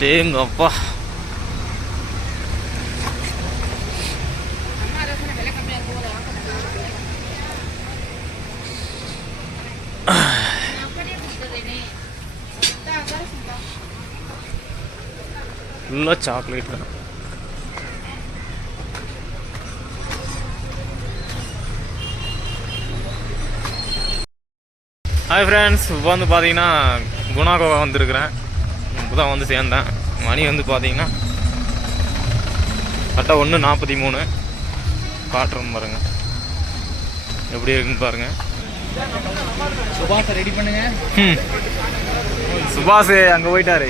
தேங்கப்பா ஃபுல்லாக சாக்லேட் தான். Hi friends இப்போ வந்து பார்த்தீங்கன்னா குணாகோவா வந்திருக்கிறேன். இப்போ தான் வந்து சேர்ந்தேன். மணி வந்து பார்த்தீங்கன்னா கரெக்டாக ஒன்று நாற்பத்தி மூணு. காட்டுறோம் பாருங்க. எப்படி இருக்குன்னு பாருங்க. சுபாஷை ரெடி பண்ணுங்க. ம். சுபாஷ் அங்கே போயிட்டாரு.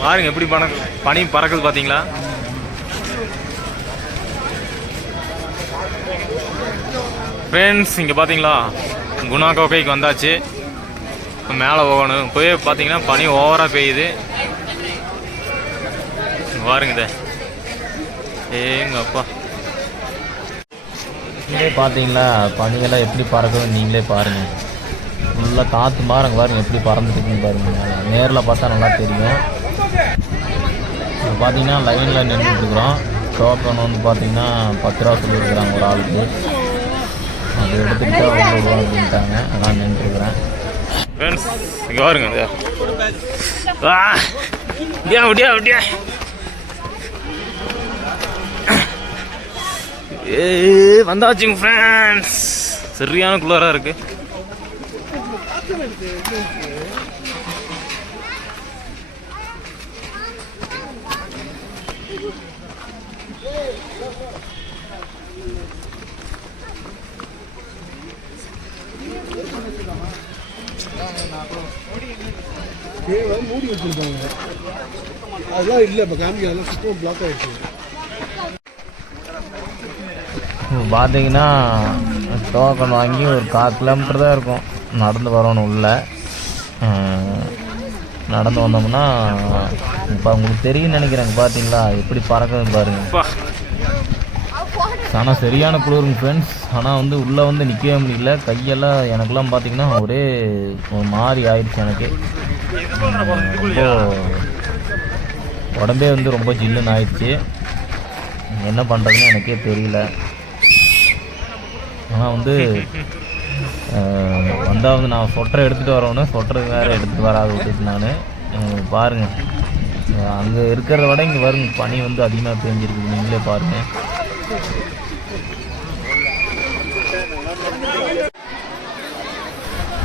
பாருங்க எப்படி பண பனி பறக்குது பார்த்தீங்களா ஃப்ரெண்ட்ஸ் இங்கே பார்த்தீங்களா குணா கோகைக்கு வந்தாச்சு. மேலே போகணும். போய் பார்த்தீங்கன்னா பனி ஓவராக பெய்யுது. பாருங்க இதை. ஏங்க அப்பா. நீங்களே பார்த்தீங்களா பனியெல்லாம் எப்படி பறக்குதுன்னு நீங்களே பாருங்கள் ஃபுல்லாக காற்று மாறுங்க பாருங்கள் எப்படி பறந்துட்டுருக்குன்னு பாருங்கள் நேரில் பார்த்தா நல்லா தெரியும். இப்போ பார்த்தீங்கன்னா லைனில் நின்றுட்டுருக்குறோம் டோக்கன் வந்து பார்த்தீங்கன்னா பத்து ரூபா சொல்லியிருக்கிறாங்க ஒரு ஆளுக்கு. அது எடுத்துக்கிட்டா ஒம்பது ரூபா அப்படின்ட்டாங்க அதான் நின்றுருக்குறேன் ஃப்ரெண்ட்ஸ் இங்கே பாருங்க. வா. அப்படியா அப்படியா அப்படியா? ஏ வந்தாச்சுங்க ஃப்ரெண்ட்ஸ் சரியான குளிராக இருக்கு. தேவை மூடி வச்சிருக்காங்க. அதெல்லாம் இல்லை இப்போ காமிக்க அதெல்லாம் சுத்தமாக பிளாக் ஆயிடுச்சு. இப்போ பார்த்தீங்கன்னா டோக்கன் வாங்கி ஒரு கால் கிலோமீட்டர் தான் இருக்கும். நடந்து வரணும் உள்ள. நடந்து வந்தோம்னா இப்போ உங்களுக்கு தெரியும்னு நினைக்கிறேங்க பார்த்தீங்களா எப்படி பறக்குதுன்னு பாருங்க. அப்பா ஆனால் சரியான குளிருங்க ஃப்ரெண்ட்ஸ் ஆனால் வந்து உள்ளே வந்து நிற்கவே முடியல. கையெல்லாம் எனக்கெல்லாம் பார்த்தீங்கன்னா ஒரே ஒரு மாதிரி ஆயிடுச்சு எனக்கு. ரொம்ப உடம்பே வந்து ரொம்ப ஜில்லுன்னு ஆயிடுச்சு. என்ன பண்ணுறதுன்னு எனக்கே தெரியல. ஆனால் வந்து வந்தால் வந்து நான் சொட்டரை எடுத்துகிட்டு வரணும் சொட்டருக்கு வேறு எடுத்துகிட்டு வராது விட்டுட்டு நான். பாருங்கள் அங்கே இருக்கிறத விட இங்கே வருங்க. பனி வந்து அதிகமாக பெஞ்சிருக்குது. நீங்களே பாருங்கள்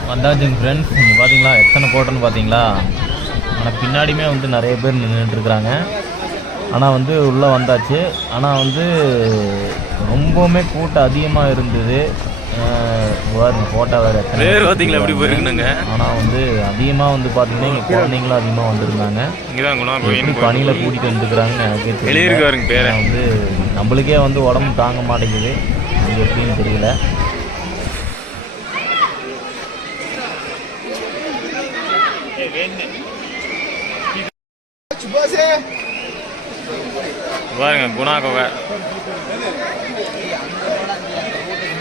வந்தாச்சுங்க ஃப்ரெண்ட்ஸ் நீங்கள் பார்த்தீங்களா எத்தனை கோட்டைன்னு பார்த்தீங்களா ஆனால் பின்னாடியுமே வந்து நிறைய பேர் நின்றுட்டுருக்குறாங்க ஆனால் வந்து உள்ளே வந்தாச்சு. ஆனால் வந்து ரொம்பவுமே கூட்டம் அதிகமாக இருந்தது. ஃபோட்டோ வேறு எத்தனை வேறு பார்த்தீங்களா எப்படி போயிருக்குனுங்க ஆனால் வந்து அதிகமாக வந்து பார்த்தீங்கன்னா இங்கே குழந்தைங்களும் அதிகமாக வந்திருந்தாங்க. இங்கே தான் குணா கோயில் பனியில் கூட்டிகிட்டு வந்துருக்குறாங்கன்னு எனக்கே பாருங்க பேரை. வந்து நம்மளுக்கே வந்து உடம்பு தாங்க மாட்டேங்குது. இது எப்படின்னு தெரியல. பாருங்க குணா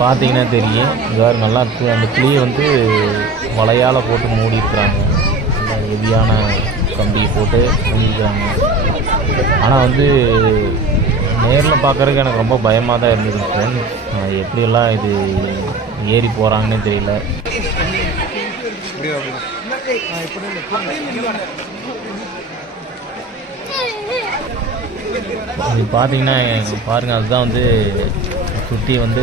பார்த்தீங்கன்னா தெரியும். வேறு நல்லா அந்த கிளியை வந்து வலையால் போட்டு மூடி இருக்கிறாங்க ஹெவியான கம்பியை போட்டு மூடிக்கிறாங்க ஆனால் வந்து நேரில் பார்க்குறதுக்கு எனக்கு ரொம்ப பயமாக தான் இருந்தது ஃப்ரெண்ட் எப்படியெல்லாம் இது ஏறி போகிறாங்கன்னே தெரியல. இது பார்த்தீங்கன்னா பாருங்கள் அதுதான் வந்து சுற்றி வந்து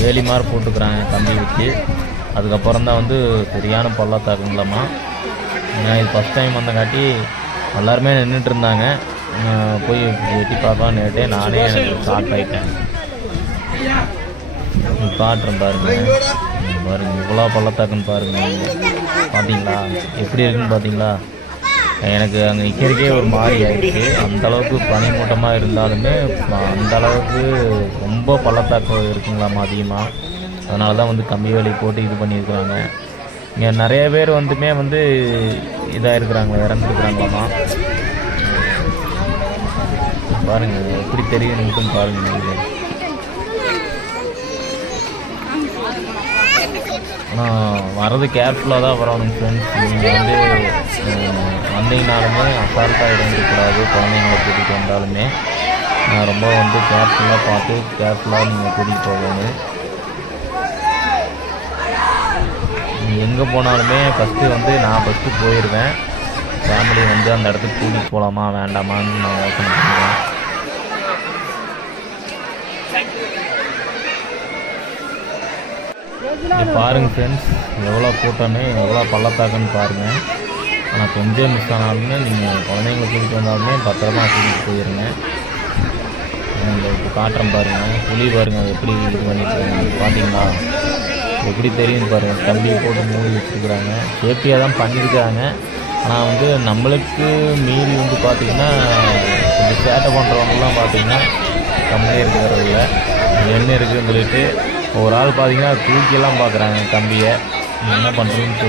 வேலி மாதிரி போட்டுக்கிறாங்க கம்பி வச்சு அதுக்கப்புறம் தான் வந்து சரியான பள்ளத்தாக்குங்களாமா நான் இது ஃபஸ்ட் டைம் வந்தங்காட்டி எல்லாருமே நின்றுட்டு இருந்தாங்க. போய் எட்டி பார்க்கலாம்னு கேட்டே நானே எனக்கு ஷாக் ஆகிட்டேன் காட்டுறேன் பாருங்கள் பாருங்கள் இவ்வளோ பள்ளத்தாக்குன்னு பாருங்கள் பார்த்தீங்களா எப்படி இருக்குன்னு பார்த்தீங்களா எனக்கு அங்கே நிற்கிறதுக்கே ஒரு மாதிரி ஆகிடுச்சு அந்தளவுக்கு பனிமூட்டமாக இருந்தாலுமே அந்தளவுக்கு அந்த அளவுக்கு ரொம்ப பள்ளத்தாக்கம் இருக்குங்களாமா அதிகமாக அதனால தான் வந்து கம்பி வேலை போட்டு இது பண்ணியிருக்கிறாங்க. இங்கே நிறைய பேர் வந்துமே வந்து இதாக இருக்கிறாங்க இறந்துருக்குறாங்களாமா? பாருங்கள் எப்படி தெரியும் பாருங்கள் ஆனால் வரது கேர்ஃபுல்லாக தான் வரணும் ஃப்ரெண்ட்ஸ் நீங்கள் வந்து வந்தீங்கனாலுமே அசால்ட்டாக இருந்துக்கூடாது குழந்தைங்கள கூட்டிகிட்டு வந்தாலுமே. நான் ரொம்ப வந்து கேர்ஃபுல்லாக பார்த்து கேர்ஃபுல்லாக நீங்கள் கூட்டிகிட்டு போகணும். எங்கே போனாலுமே ஃபஸ்ட்டு வந்து நான் ஃபஸ்ட்டு போயிடுவேன் ஃபேமிலி வந்து அந்த இடத்துக்கு கூட்டிகிட்டு போகலாமா வேண்டாமான்னு நான் யோசனை பண்ணுவேன். இங்கே பாருங்கள் ஃப்ரெண்ட்ஸ் எவ்வளோ கூட்டம்னு எவ்வளோ பள்ளத்தாக்குன்னு பாருங்கள் ஆனால் கொஞ்சம் மிஸ் ஆனாலுமே நீங்கள் குழந்தைங்களை கூட்டிகிட்டு வந்தாலுமே பத்திரமா கூட்டிகிட்டு போயிருங்க. இந்த இப்போ காட்டுறேன் பாருங்கள் புளி பாருங்கள் எப்படி இது பண்ணிட்டு பார்த்தீங்களா எப்படி தெரியும் பாருங்கள் கம்பி போட்டு மூடி வச்சுருக்குறாங்க. சேஃப்டியாக தான் பண்ணியிருக்காங்க ஆனால் வந்து நம்மளுக்கு மீறி வந்து பார்த்திங்கன்னா கொஞ்சம் சேட்டை பண்ணுறவங்கலாம் பார்த்திங்கன்னா கம்மியாக இருக்கிறதில்ல என்ன இருக்குதுன்னு சொல்லிட்டு ஒரு ஆள் பார்த்தீங்கன்னா தூக்கியெல்லாம் பார்க்குறாங்க கம்பியை. என்ன பண்ணுறதுன்னு தெரியல.